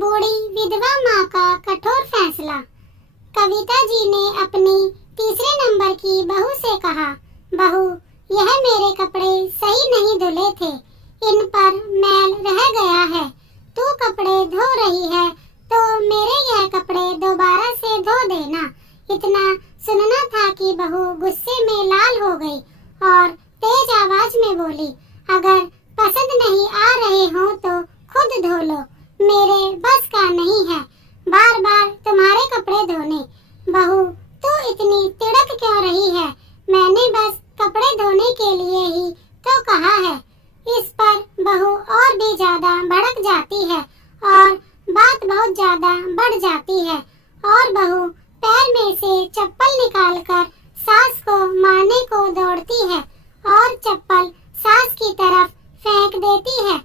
बूढ़ी विधवा माँ का कठोर फैसला। कविता जी ने अपनी तीसरे नंबर की बहू से कहा, बहू, यह मेरे कपड़े सही नहीं धुले थे, इन पर मैल रह गया है। तू कपड़े धो रही है तो मेरे यह कपड़े दोबारा से धो देना। इतना सुनना था कि बहू गुस्से में लाल हो गई और तेज आवाज में बोली, अगर पसंद नहीं आ रहे हो तो खुद धो लो, मेरे बस का नहीं है बार बार तुम्हारे कपड़े धोने। बहू, तू इतनी तिड़क क्यों रही है? मैंने बस कपड़े धोने के लिए ही तो कहा है। इस पर बहू और भी ज्यादा भड़क जाती है और बात बहुत ज्यादा बढ़ जाती है और बहू पैर में से चप्पल निकालकर सास को मारने को दौड़ती है और चप्पल सास की तरफ फेंक देती है।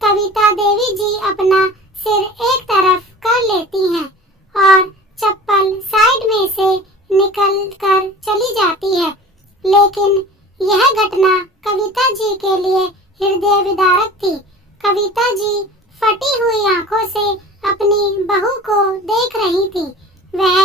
कविता देवी जी अपना सिर एक तरफ कर लेती हैं और चप्पल साइड में से निकल कर चली जाती है। लेकिन यह घटना कविता जी के लिए हृदय विदारक थी। कविता जी फटी हुई आंखों से अपनी बहू को देख रही थी। वह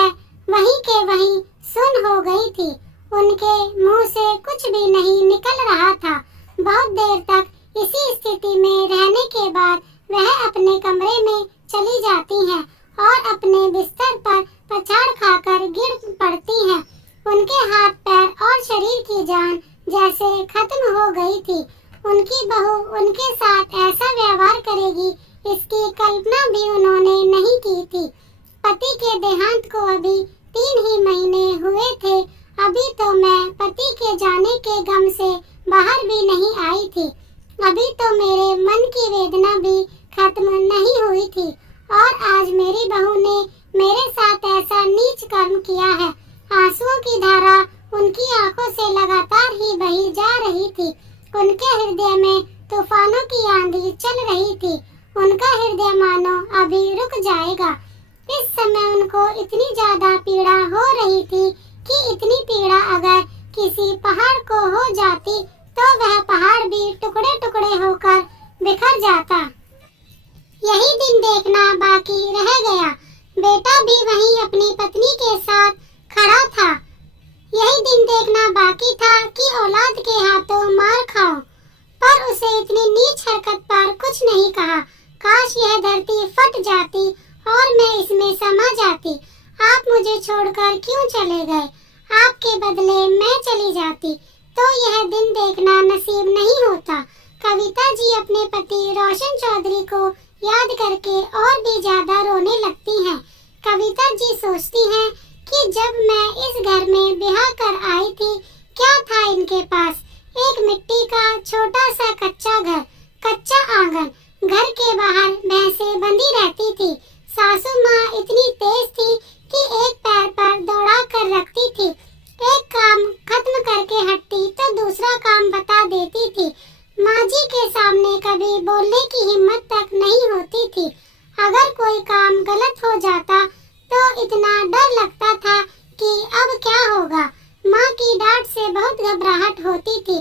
वहीं के वहीं सुन हो गई थी। उनके मुंह से कुछ भी नहीं निकल रहा था। बहुत देर तक इसी स्थिति में रहने के बाद वह अपने कमरे में चली जाती हैं और अपने बिस्तर पर पछाड़ खाकर गिर पड़ती हैं। उनके हाथ पैर और शरीर की जान जैसे खत्म हो गई थी। उनकी बहू उनके साथ ऐसा व्यवहार करेगी, इसकी कल्पना भी उन्होंने नहीं की थी। पति के देहांत को अभी 3 ही महीने हुए थे। अभी तो मैं पति के जाने के गम से बाहर भी नहीं आई थी। अभी तो मेरे मन की वेदना भी खत्म नहीं हुई थी और आज मेरी बहू ने मेरे साथ ऐसा नीच कर्म किया है। आंसुओं की धारा उनकी आंखों से लगातार ही बही जा रही थी। उनके हृदय में तूफानों की आंधी चल रही थी। उनका हृदय मानो अभी रुक जाएगा। इस समय उनको इतनी ज्यादा पीड़ा हो रही थी कि इतनी पीड़ा अगर किसी पहाड़ को हो जाती तो वह पहाड़ भी टुकड़े टुकड़े होकर बिखर जाता। यही दिन देखना बाकी रह गया। बेटा भी वहीं अपनी पत्नी के साथ खड़ा था। यही दिन देखना बाकी था कि औलाद के हाथों मार खाओ, पर उसे इतनी नीच हरकत पर कुछ नहीं कहा। काश यह धरती फट जाती और मैं इसमें समा जाती। आप मुझे छोड़कर क्यों चले गए? आपके बदले मैं चली जाती तो यह दिन देखना नसीब नहीं होता। कविता जी अपने पति रोशन चौधरी को याद करके और भी ज्यादा रोने लगती हैं। कविता जी सोचती हैं कि जब मैं इस घर में ब्याह कर आई थी, क्या था इनके पास? एक मिट्टी का छोटा सा कच्चा घर, कच्चा आंगन। घर के बाहर भैंसें बंधी रहती थी। सासू माँ इतनी तेज थी कि एक पैर पर दौड़ा कर रखती थी। एक काम खत्म करके हटती तो दूसरा काम बता देती थी। माँ जी के सामने कभी बोलने की हिम्मत तक नहीं होती थी। अगर कोई काम गलत हो जाता तो इतना डर लगता था कि अब क्या होगा। माँ की डांट से बहुत घबराहट होती थी।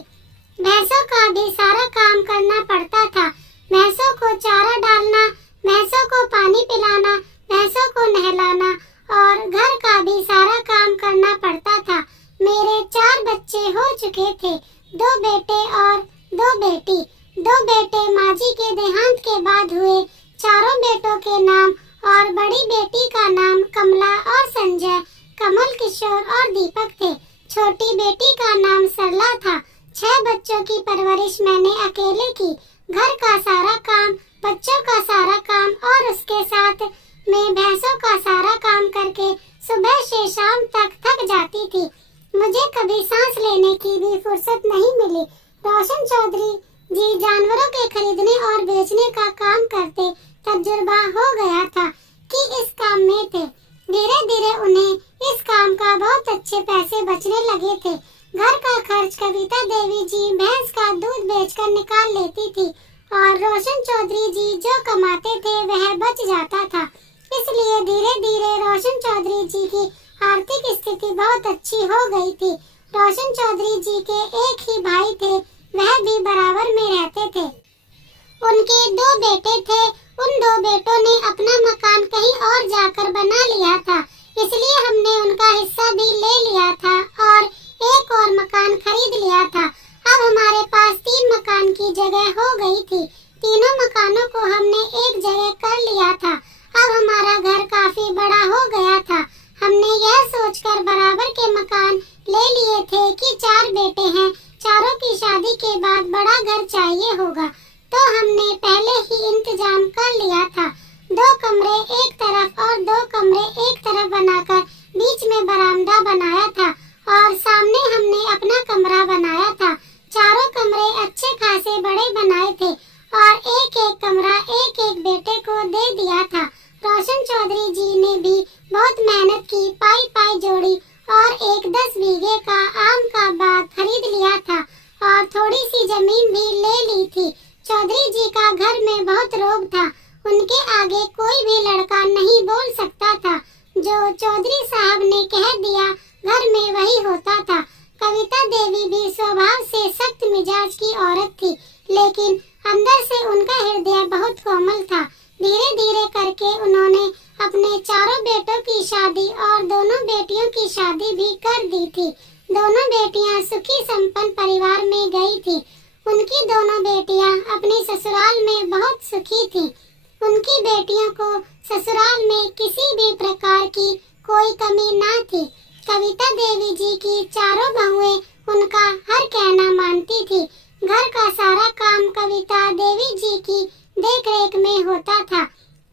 भैंसों का भी सारा काम करना पड़ता था। भैंसों को चारा डालना, भैंसों को पानी पिलाना, भैंसों को नहलाना और घर का भी सारा काम करना पड़ता था। मेरे 4 बच्चे हो चुके थे, 2 बेटे और 2 बेटी। 2 बेटे माँ जी के देहांत के बाद हुए। चारों बेटों के नाम और बड़ी बेटी का नाम कमला और संजय, कमल, किशोर और दीपक थे। छोटी बेटी का नाम सरला था। 6 बच्चों की परवरिश मैंने अकेले की। घर का सारा काम, बच्चों का सारा काम और उसके साथ मैं भैंसों का सारा काम करके सुबह से शाम तक थक जाती थी। मुझे कभी सांस लेने की भी फुर्सत नहीं मिली। रोशन चौधरी जी जानवरों के खरीदने और बेचने का काम करते, तजुर्बा हो गया था कि इस काम में थे। धीरे धीरे उन्हें इस काम का बहुत अच्छे पैसे बचने लगे थे। घर का खर्च कविता देवी जी भैंस का दूध बेचकर निकाल लेती थी और रोशन चौधरी जी जो कमाते थे वह बच जाता था। इसलिए धीरे धीरे रोशन चौधरी जी की आर्थिक स्थिति बहुत अच्छी हो गई थी। रोशन चौधरी जी के एक ही भाई थे, वह भी बराबर में रहते थे। उनके 2 बेटे थे। उन 2 बेटों ने अपना इंतजाम कर लिया था। 2 कमरे एक तरफ और 2 कमरे एक तरफ बनाकर बीच में बरामदा बनाया था और सामने हमने अपना कमरा बनाया था। चारों कमरे अच्छे खासे बड़े बनाए थे और एक एक कमरा एक एक बेटे को दे दिया था। रोशन चौधरी जी ने भी बहुत मेहनत की, पाई जोड़ी और एक 10 बीघे का आम का बाग खरीद लिया था और थोड़ी सी जमीन भी ले ली थी। चौधरी जी का घर में बहुत रोब था। उनके आगे कोई भी लड़का नहीं बोल सकता था। जो चौधरी साहब ने कह दिया घर में वही होता था। कविता देवी भी स्वभाव से सख्त मिजाज की औरत थी, लेकिन अंदर से उनका हृदय बहुत कोमल था। धीरे धीरे करके उन्होंने अपने चारों बेटों की शादी और दोनों बेटियों की शादी भी कर दी थी। दोनों बेटियां सुखी संपन्न परिवार में गई थी। उनकी दोनों बेटियां अपने ससुराल में बहुत सुखी थीं। उनकी बेटियों को ससुराल में किसी भी प्रकार की कोई कमी ना थी। कविता देवी जी की चारों बहुएं उनका हर कहना मानती थी। घर का सारा काम कविता देवी जी की देखरेख में होता था।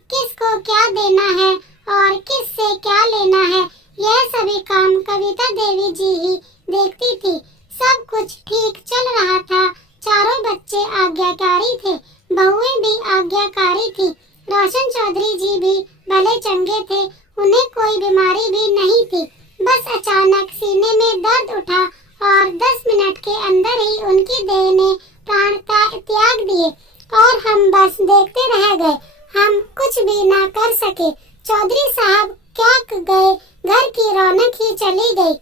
किसको क्या देना है और किस से क्या लेना है, यह सभी काम कविता देवी जी ही देखती थी। सब कुछ ठीक चल रहा था। चारों बच्चे आज्ञाकारी थे, बहुएं भी आज्ञाकारी थी। रोशन चौधरी जी भी भले चंगे थे, उन्हें कोई बीमारी भी नहीं थी। बस अचानक सीने में दर्द उठा और 10 मिनट के अंदर ही उनकी देह ने प्राण त्याग दिए और हम बस देखते रह गए। हम कुछ भी ना कर सके। चौधरी साहब क्या गए, घर की रौनक ही चली गई।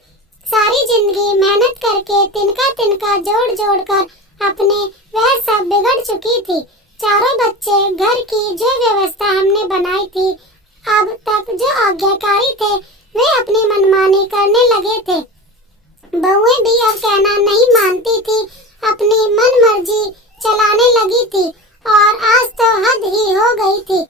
सारी जिंदगी मेहनत करके तिनका तिनका जोड़ जोड़ कर अपने वह सब बिगड़ चुकी थी। चारों बच्चे, घर की जो व्यवस्था हमने बनाई थी, अब तक जो आज्ञाकारी थे वे अपनी मनमानी करने लगे थे। बहुएं भी अब कहना नहीं मानती थी, अपनी मन मर्जी चलाने लगी थी और आज तो हद ही हो गई थी।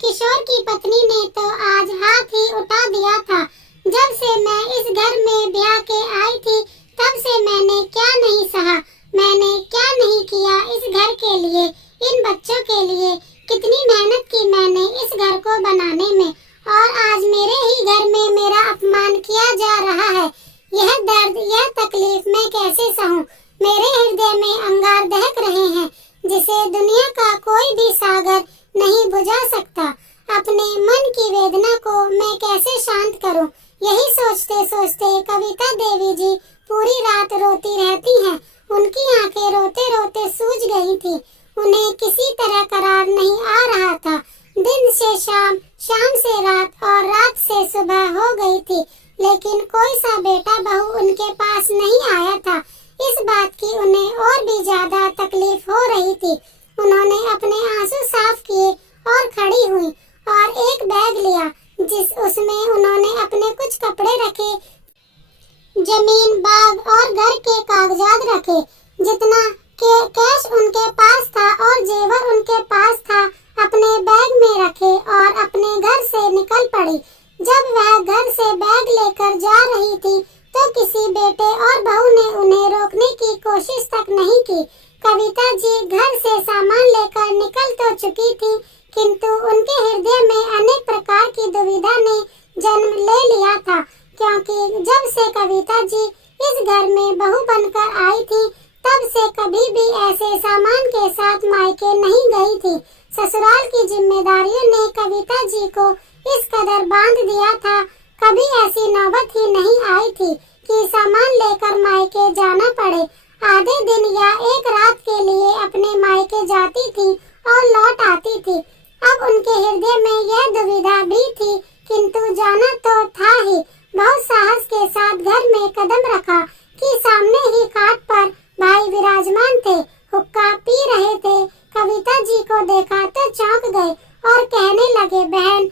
किशोर की पत्नी ने तो आज हाथ ही उठा दिया था। जब से मैं इस घर में ब्याह के आई थी तब से मैंने क्या नहीं सहा, मैंने क्या नहीं किया इस घर के लिए, इन बच्चों के लिए। कितनी मेहनत की मैंने इस घर को बनाने में, और आज मेरे ही घर में मेरा अपमान किया जा रहा है। यह दर्द, यह तकलीफ मैं कैसे सहूं? मेरे हृदय में अंगार दहक रहे हैं जिसे दुनिया का कोई भी सागर नहीं बुझा सकता। अपने मन की वेदना को मैं कैसे शांत करूं? यही सोचते सोचते कविता देवी जी पूरी रात रोती रहती हैं। उनकी आंखें रोते रोते सूज गई थी। उन्हें किसी तरह करार नहीं आ रहा था। दिन से शाम, शाम से रात और रात से सुबह हो गई थी, लेकिन कोई सा बेटा बहू उनके पास नहीं आया था। इस बात की उन्हें और भी ज्यादा तकलीफ हो रही थी। उन्होंने अपने आंसू साफ किए और खड़ी हुई और एक बैग लिया उसमें उन्होंने अपने कुछ कपड़े रखे, जमीन, बाग और घर के कागजात रखे। जितना कैश उनके पास था और जेवर उनके पास था अपने बैग में रखे और अपने घर से निकल पड़ी। जब वह घर से बैग लेकर जा रही थी तो किसी बेटे और बहू ने उन्हें रोकने की कोशिश तक नहीं की। कविता जी घर से सामान लेकर निकल तो चुकी थी, किंतु उनके हृदय में अनेक प्रकार की दुविधा ने जन्म ले लिया था, क्योंकि जब से कविता जी इस घर में बहू बनकर आई थी तब से कभी भी ऐसे सामान के साथ मायके नहीं गई थी। ससुराल की जिम्मेदारियों ने कविता जी को इस कदर बांध दिया था, कभी ऐसी नौबत ही नहीं आई थी कि सामान लेकर मायके जाना पड़े। आधे दिन या एक रात के लिए अपने मायके जाती थी और लौट आती थी। अब उनके हृदय में यह दुविधा भी थी, किंतु जाना तो था ही। बहुत साहस के साथ घर में कदम रखा कि सामने ही खाट पर भाई विराजमान थे, हुक्का पी रहे थे। कविता जी को देखा तो चौंक गए और कहने लगे, बहन।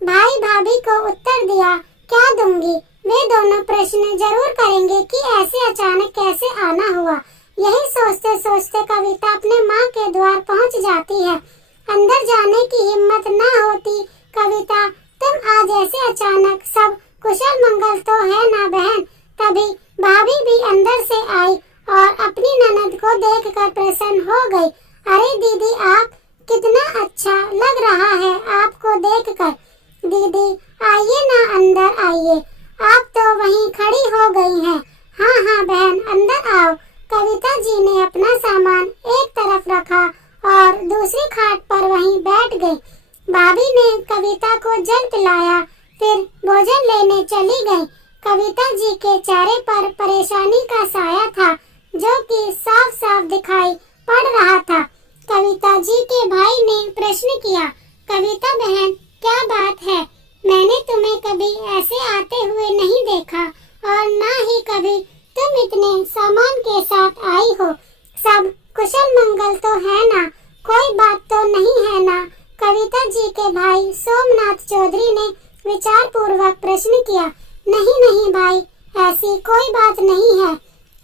भाई भाभी को उत्तर दिया, क्या दूंगी? वे दोनों प्रश्न जरूर करेंगे कि ऐसे अचानक कैसे आना हुआ। यही सोचते सोचते कविता अपने माँ के द्वार पहुँच जाती है। अंदर जाने की हिम्मत न होती। कविता, तुम आज ऐसे अचानक, सब कुशल मंगल तो है ना बहन? तभी भाभी भी अंदर से आई और अपनी ननद को देखकर प्रसन्न हो गई। अरे दीदी, आप कितना अच्छा लग रहा है आपको देखकर। दीदी आइए ना, अंदर आइए, आप तो वहीं खड़ी हो गई हैं। हाँ हाँ बहन, अंदर आओ। कविता जी ने अपना सामान एक तरफ रखा और दूसरी खाट पर वहीं बैठ गई। भाभी ने कविता को जल पिलाया, फिर भोजन लेने चली गई। कविता जी के चेहरे पर परेशानी का साया था, जो कि साफ साफ दिखाई पड़ रहा था। कविता जी के भाई ने प्रश्न किया, कविता बहन क्या बात है? मैंने तुम्हें कभी ऐसे आते हुए नहीं देखा और ना ही कभी तुम इतने सामान के साथ आई हो। सब कुशल मंगल तो है ना? कोई बात तो नहीं है ना? कविता जी के भाई सोमनाथ चौधरी ने विचार पूर्वक प्रश्न किया। नहीं नहीं भाई, ऐसी कोई बात नहीं है।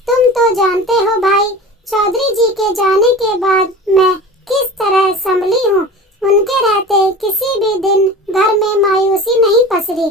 तुम तो जानते हो भाई, चौधरी जी के जाने के बाद मैं किस तरह संभली हूँ। उनके रहते किसी भी दिन घर में मायूसी नहीं पसरी।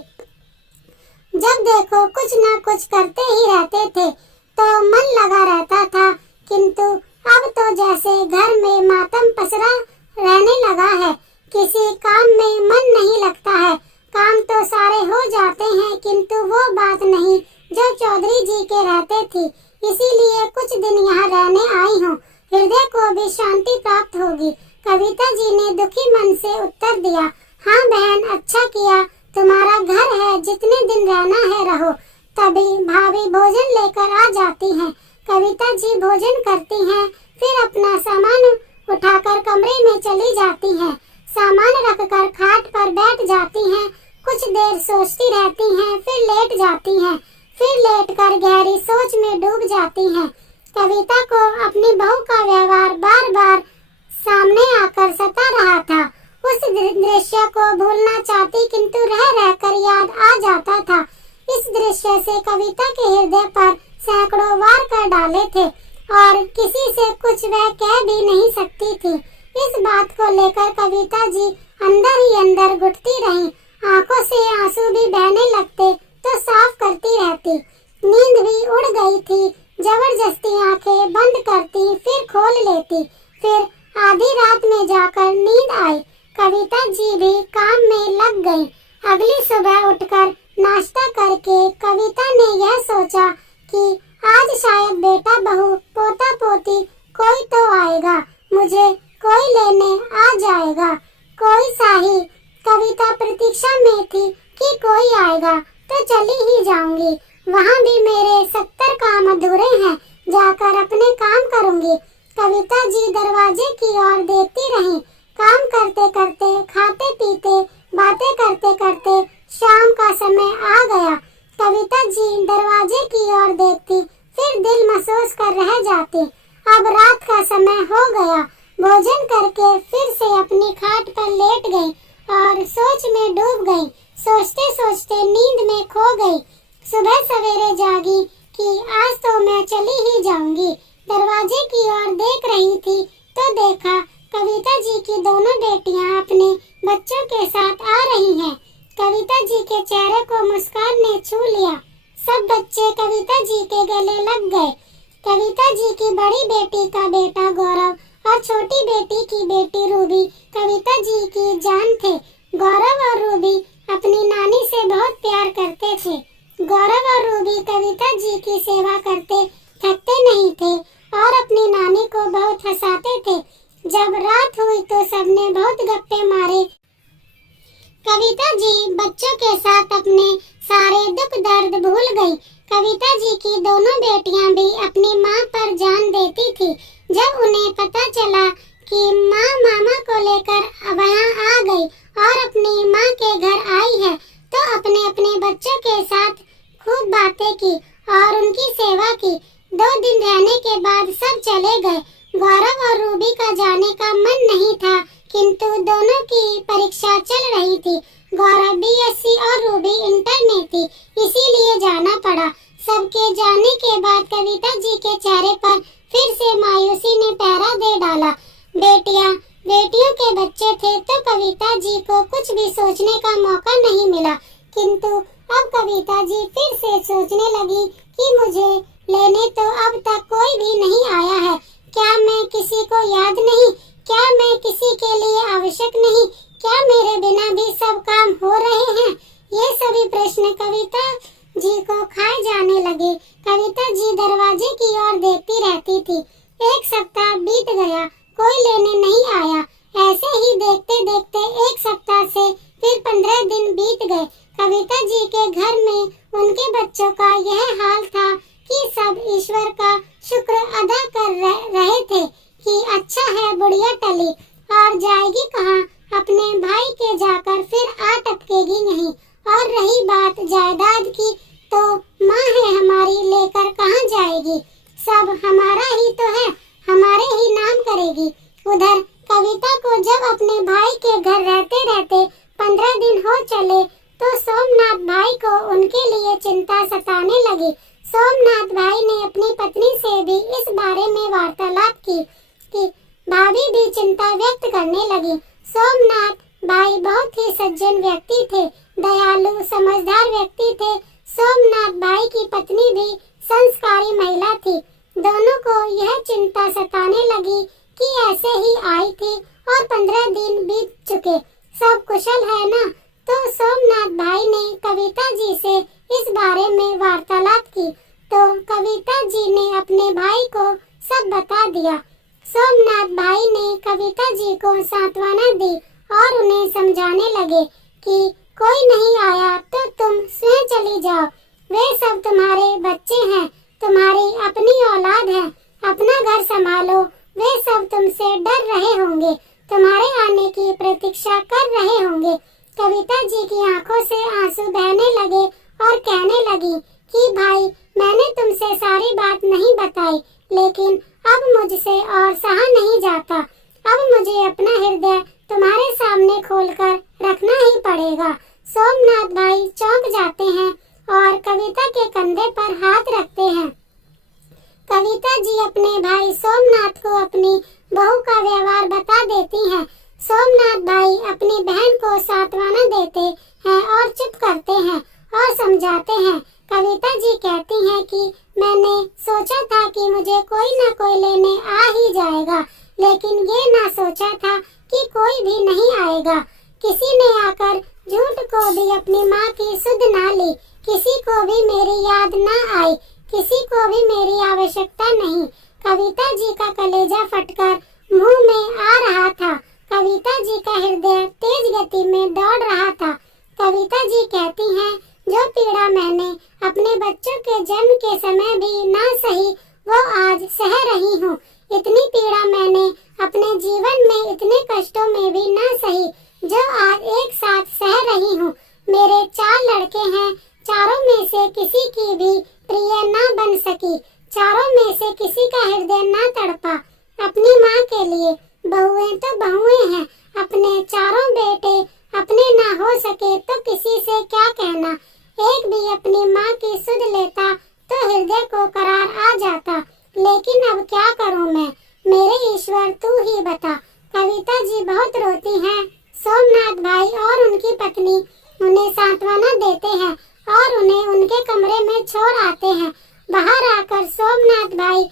जब देखो कुछ न कुछ करते ही रहते थे तो मन लगा रहता था, किंतु अब तो जैसे घर में मातम पसरा रहने लगा है। किसी काम में मन नहीं लगता है। काम तो सारे हो जाते हैं, किंतु वो बात नहीं जो चौधरी जी के रहते थी। इसीलिए कुछ दिन यहाँ रहने आई हूँ, हृदय को भी शांति प्राप्त होगी। कविता जी ने दुखी मन से उत्तर दिया। हाँ बहन, अच्छा किया, तुम्हारा घर है, जितने दिन रहना है रहो। तभी भाभी भोजन लेकर आ जाती हैं। कविता जी भोजन करती हैं, फिर अपना सामान उठाकर कमरे में चली जाती हैं। सामान रखकर खाट पर बैठ जाती हैं। कुछ देर सोचती रहती हैं, फिर लेट जाती हैं। फिर लेटकर गहरी सोच में डूब जाती हैं। कविता को अपनी बहू का व्यवहार बार बार सामने आकर सता रहा था। उस दृश्य को भूलना चाहती, किंतु रह रहकर याद आ जाता था। इस दृश्य से कविता के हृदय पर सैकड़ों वार कर डाले थे और किसी से कुछ वह कह भी नहीं सकती थी। इस बात को लेकर कविता जी अंदर ही अंदर घुटती रही। आंखों से आंसू भी बहने लगते तो साफ करती रहती। नींद भी उड़ गई थी। जबरदस्ती आंखें बंद करती, फिर खोल लेती। फिर आधी रात में जाकर नींद आई। कविता जी भी काम में लग गई। अगली सुबह उठकर नाश्ता करके कविता ने यह सोचा कि आज शायद बेटा बहू पोता पोती कोई तो आएगा, मुझे कोई लेने आ जाएगा, कोई साही। कविता प्रतीक्षा में थी कि कोई आएगा तो चली ही जाऊंगी। वहाँ भी मेरे 70 काम अधूरे हैं, जाकर अपने काम करूंगी। कविता जी दरवाजे की ओर देखती रही। काम करते करते, खाते पीते, बातें करते करते शाम का समय आ गया। कविता जी दरवाजे की ओर देखती, फिर दिल महसूस कर रह जाती। अब रात का समय हो गया। भोजन करके फिर से अपनी खाट पर लेट गई और सोच में डूब गई। सोचते सोचते नींद में खो गई। सुबह सवेरे जागी कि आज तो मैं चली ही जाऊंगी। दरवाजे की ओर देख रही थी तो देखा कविता जी की दोनों बेटियां अपने बच्चों के साथ आ रही हैं। कविता जी के चेहरे को मुस्कान ने छू लिया। सब बच्चे कविता जी के गले लग गए। कविता जी की बड़ी बेटी का बेटा गौरव और छोटी बेटी की बेटी रूबी कविता जी की जान थे। गौरव और रूबी अपनी नानी से बहुत प्यार करते थे। गौरव और रूबी कविता जी की सेवा करते थकते नहीं थे और अपनी नानी को बहुत हंसाते थे। जब रात हुई तो सबने बहुत गप्पे मारे। कविता जी बच्चों के साथ अपने सारे दुख दर्द भूल गई। कविता जी की दोनों बेटियां भी अपनी मां पर जान देती थी। जब उन्हें पता चला कि मां मामा को लेकर वहां आ गई और अपनी मां के घर आई है, तो अपने अपने बच्चों के साथ खूब बातें की और उनकी सेवा की। 2 दिन रहने के बाद सब चले गए। गौरव और रूबी का जाने का मन नहीं था, किंतु दोनों की परीक्षा चल रही थी। गौरव बीएससी और रूबी इंटर में थी, इसीलिए जाना पड़ा। सबके जाने के बाद कविता जी के चेहरे पर फिर से मायूसी ने पहरा दे डाला। बेटियों के बच्चे थे तो कविता जी को कुछ भी सोचने का मौका नहीं मिला, किंतु अब कविता जी फिर से सोचने लगी कि मुझे लेने तो अब तक कोई भी नहीं आया है। क्या मैं किसी को याद नहीं? क्या मैं किसी के लिए आवश्यक नहीं? क्या मेरे बिना भी सब काम हो रहे हैं? ये सभी प्रश्न कविता जी को खाए जाने लगे। कविता जी दरवाजे की ओर देखती रहती थी। एक सप्ताह बीत गया, कोई लेने नहीं आया। ऐसे ही देखते देखते एक सप्ताह से फिर 15 दिन बीत गए। कविता जी के घर में उनके बच्चों का यह हाल था कि सब ईश्वर का शुक्र अदा कर रहे थे कि अच्छा है बुढ़िया टली और जाएगी कहाँ, अपने भाई के जाकर फिर आ टपकेगी नहीं। और रही बात जायदाद की, तो माँ है हमारी, लेकर कहाँ जाएगी? सब हमारा ही तो है, हमारे ही नाम करेगी। उधर कविता को जब अपने भाई के घर रहते रहते 15 दिन हो चले तो सोमनाथ भाई को उनके लिए चिंता सताने लगी। सोमनाथ भाई ने अपनी पत्नी से भी इस बारे में वार्तालाप की कि भाभी भी चिंता व्यक्त करने लगी। सोमनाथ भाई बहुत ही सज्जन व्यक्ति थे, दयालु समझदार व्यक्ति थे। सोमनाथ भाई की पत्नी भी संस्कारी महिला थी। दोनों को यह चिंता सताने लगी कि ऐसे ही आई थी और 15 दिन बीत चुके, सब कुशल है ना? तो सोमनाथ भाई ने कविता जी से इस बारे में वार्तालाप की तो कविता जी ने अपने भाई को सब बता दिया। सोमनाथ भाई ने कविता जी को सांत्वना दी और उन्हें समझाने लगे कि कोई नहीं आया तो तुम स्वयं चली जाओ, वे सब तुम्हारे बच्चे हैं, तुम्हारी अपनी औलाद है, अपना घर संभालो। वे सब तुमसे डर रहे होंगे, तुम्हारे आने की प्रतीक्षा कर रहे होंगे। कविता जी की आंखों से आंसू बहने लगे और कहने लगी कि भाई, मैंने तुमसे सारी बात नहीं बताई, लेकिन अब मुझसे और सहा नहीं जाता। अब मुझे अपना हृदय तुम्हारे सामने खोलकर रखना ही पड़ेगा। सोमनाथ भाई चौंक जाते हैं और कविता के कंधे पर हाथ रखते हैं। कविता जी अपने भाई सोमनाथ को अपनी बहू का व्यवहार बता देती हैं। सोमनाथ भाई अपनी बहन को सांत्वना देते हैं और चुप करते हैं और समझाते हैं। कविता जी कहती हैं कि मैंने सोचा था कि मुझे कोई न कोई लेने आ ही जाएगा, लेकिन ये ना सोचा था कि कोई भी नहीं आएगा। किसी ने आकर झूठ को भी अपनी माँ की सुध ना ली, किसी को भी मेरी याद ना आई, किसी को भी मेरी आवश्यकता नहीं। कविता जी का कलेजा फटकर मुंह में आ रहा था। कविता जी का हृदय तेज गति में दौड़ रहा था। कविता जी कहती हैं, जो पीड़ा मैंने अपने बच्चों के जन्म के समय भी ना सही, वो आज सह रही हूँ। इतनी पीड़ा मैंने अपने जीवन में इतने कष्टों में भी ना सही, जो आज एक साथ सह रही हूँ। मेरे 4 लड़के हैं, चारों में से किसी की भी प्रिय ना बन सकी, चारों में से किसी का हृदय ना तड़पा अपनी माँ के लिए। बहुएं तो बहुएं हैं, अपने चारों बेटे अपने ना हो सके तो किसी से क्या कहना। एक भी अपनी माँ की सुध लेता तो हृदय को करार आ जाता, लेकिन अब क्या करूँ मैं, मेरे ईश्वर तू ही बता। कविता जी बहुत रोती हैं। सोमनाथ भाई और उनकी पत्नी उन्हें सांत्वना देते हैं और उन्हें उनके कमरे में छोड़ आते हैं। बाहर आकर सोमनाथ भाई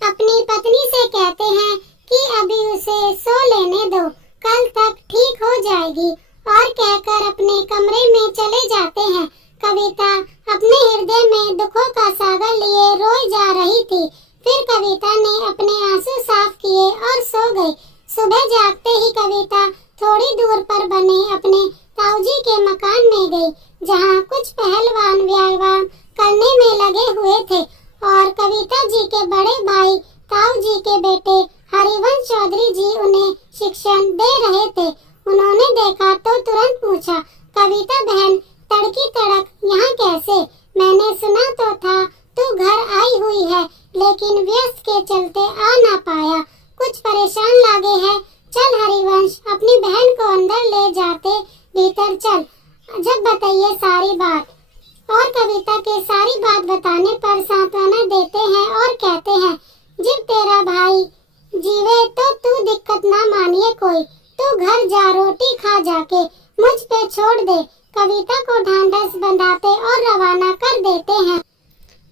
अपनी पत्नी से कहते हैं कि अभी उसे सो लेने दो, कल तक ठीक हो जाएगी, और कहकर अपने कमरे में चले जाते हैं। कविता अपने हृदय में दुखों का सागर लिए रोई जा रही थी। फिर कविता ने अपने आंसू साफ किए और सो गई। सुबह जागते ही कविता थोड़ी दूर पर बने अपने ताऊजी के मकान में गई, जहाँ कुछ पहलवान व्यायाम करने में लगे हुए थे और कविता जी के बड़े भाई ताऊ जी के बेटे हरिवंश चौधरी जी उन्हें शिक्षण दे रहे थे। उन्होंने देखा तो तुरंत पूछा, कविता बहन, तड़की तड़क यहाँ कैसे? मैंने सुना तो था तू घर आई हुई है, लेकिन व्यस्त के चलते आ ना पाया, कुछ परेशान लागे है। चल हरिवंश, अपनी बहन को अंदर ले जाते, भीतर चल, जब बताइए सारी बात। और कविता के सारी बात बताने पर सांत्वना देते हैं और कहते हैं, जब तेरा भाई जीवे तो तू दिक्कत ना मानिए कोई, तू घर जा, रोटी खा जाके, मुझ पे छोड़ दे। कविता को ढांढस बंधाते और रवाना कर देते हैं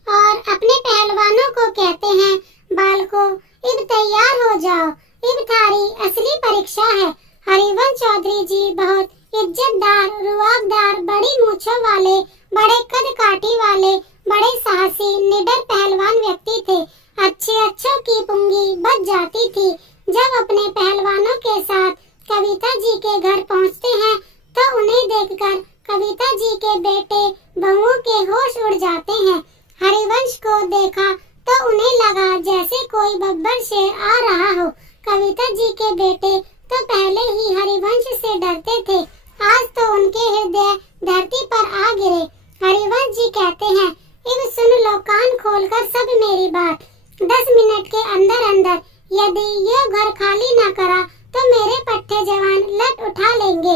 और अपने पहलवानों को कहते हैं, बालको, अब तैयार हो जाओ, अब थारी असली परीक्षा है। हरिवंश चौधरी जी बहुत इज्जतदार, रुआबदार, बड़ी मूंछों वाले, बड़े कद काठी वाले, बड़े साहसी, निडर पहलवान व्यक्ति थे। अच्छों की पुंगी बच जाती थी। जब अपने पहलवानों के साथ कविता जी के घर पहुंचते हैं तो उन्हें देखकर कविता जी के बेटे बहुओं के होश उड़ जाते हैं। हरिवंश को देखा तो उन्हें लगा जैसे कोई बब्बर शेर आ रहा हो। कविता जी के बेटे तो पहले ही हरिवंश से डरते थे, आज तो उनके हृदय धरती पर आ गिरे। हरिवंश जी कहते हैं, अब सुन लो कान खोलकर सब मेरी बात। 10 मिनट के अंदर अंदर यदि ये घर खाली न करा तो मेरे पट्टे जवान लट उठा लेंगे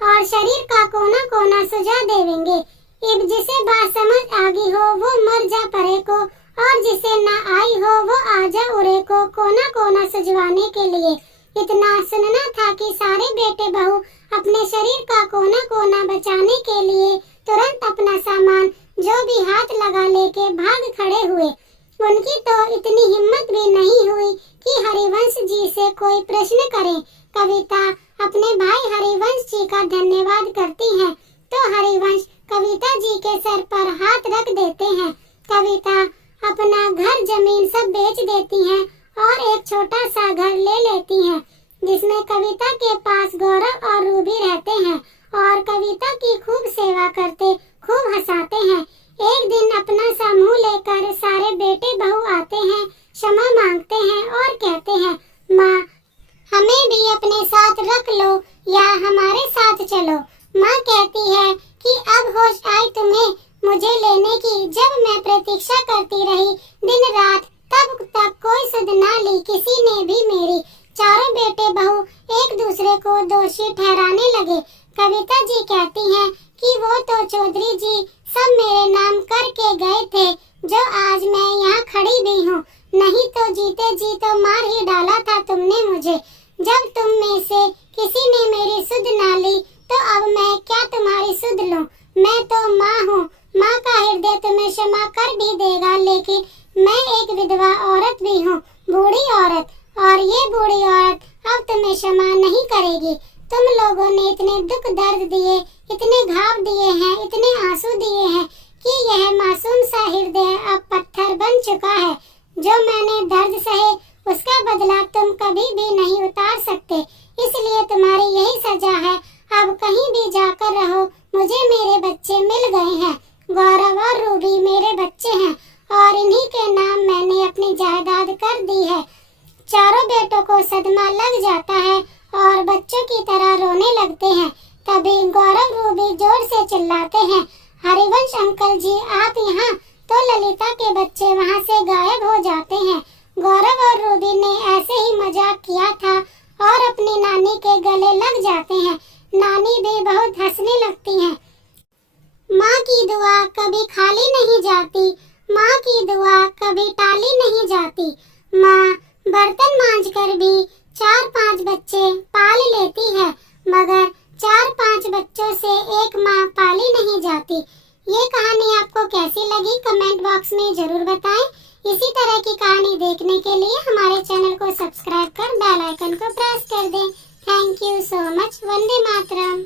और शरीर का कोना कोना सुझा देवेंगे। अब जिसे बात समझ आगी हो वो मर जा परे को, और जिसे न आई हो वो आजा उरे को कोना कोना सुझवाने के लिए। इतना सुनना था कि सारे बेटे बहू अपने शरीर का कोना कोना बचाने के लिए तुरंत अपना सामान जो भी हाथ लगा लेके भाग खड़े हुए। उनकी तो इतनी हिम्मत भी नहीं हुई कि हरिवंश जी से कोई प्रश्न करे। कविता अपने भाई हरिवंश जी का धन्यवाद करती है तो हरिवंश कविता जी के सर पर हाथ रख देते हैं। कविता अपना घर जमीन सब बेच देती हैं और एक छोटा सा घर ले लेती हैं जिसमें कविता के पास गौरव और रूबी रहते हैं और कविता की खूब सेवा करते, खूब हंसाते हैं। एक दिन अपना सा मुंह लेकर सारे बेटे बहू आते हैं, क्षमा मांगते हैं और कहते हैं, माँ हमें भी अपने साथ रख लो या हमारे साथ चलो। माँ कहती है कि अब होश आई तुम्हें मुझे लेने की, जब मैं प्रतीक्षा करती रही दिन रात तब तक कोई सुध ना ली किसी ने भी मेरी। चारों बेटे बहू एक दूसरे को दोषी ठहराने लगे। कविता जी कहती हैं कि वो तो चौधरी जी सब मेरे नाम करके गए थे जो आज मैं यहाँ खड़ी भी हूँ, नहीं तो जीते जी तो मार ही डाला था तुमने मुझे। जब तुम में से किसी ने मेरी सुध ना ली तो अब मैं क्या तुम्हारी सुध लूं? मैं तो माँ हूँ, माँ का हृदय तुम्हें क्षमा कर भी देगा, लेकिन मैं एक विधवा औरत भी हूँ, बूढ़ी औरत, और ये बूढ़ी औरत अब तुम्हें क्षमा नहीं करेगी। तुम लोगों ने इतने दुख दर्द दिए, इतने घाव दिए हैं, इतने आंसू दिए हैं कि यह मासूम सा हृदय अब पत्थर बन चुका है। जो मैंने दर्द सहे उसका बदला तुम कभी भी नहीं उतार सकते, इसलिए तुम्हारी यही सजा है। अब कहीं भी जाकर रहो, मुझे मेरे बच्चे मिल गए हैं। गौरव और रूबी मेरे बच्चे हैं और इन्हीं के नाम मैंने अपनी जायदाद कर दी है। चारों बेटों को सदमा लग जाता है और बच्चों की तरह रोने लगते हैं। तभी गौरव रूबी जोर से चिल्लाते हैं, हरिवंश अंकल जी आप यहाँ, तो ललिता के बच्चे वहाँ से गायब हो जाते हैं। गौरव और रूबी ने ऐसे ही मजाक किया था और अपनी नानी के गले लग जाते हैं। नानी भी बहुत हंसने लगती हैं। माँ की दुआ कभी खाली नहीं जाती, माँ की दुआ कभी टाली नहीं जाती। माँ बर्तन मांजकर भी 4-5 बच्चे पाल लेती है, मगर 4-5 बच्चों से एक माँ पाली नहीं जाती। ये कहानी आपको कैसी लगी कमेंट बॉक्स में जरूर बताएं। इसी तरह की कहानी देखने के लिए हमारे चैनल को सब्सक्राइब कर बेल आइकन को प्रेस कर दें। Thank you so much. Vande Mataram.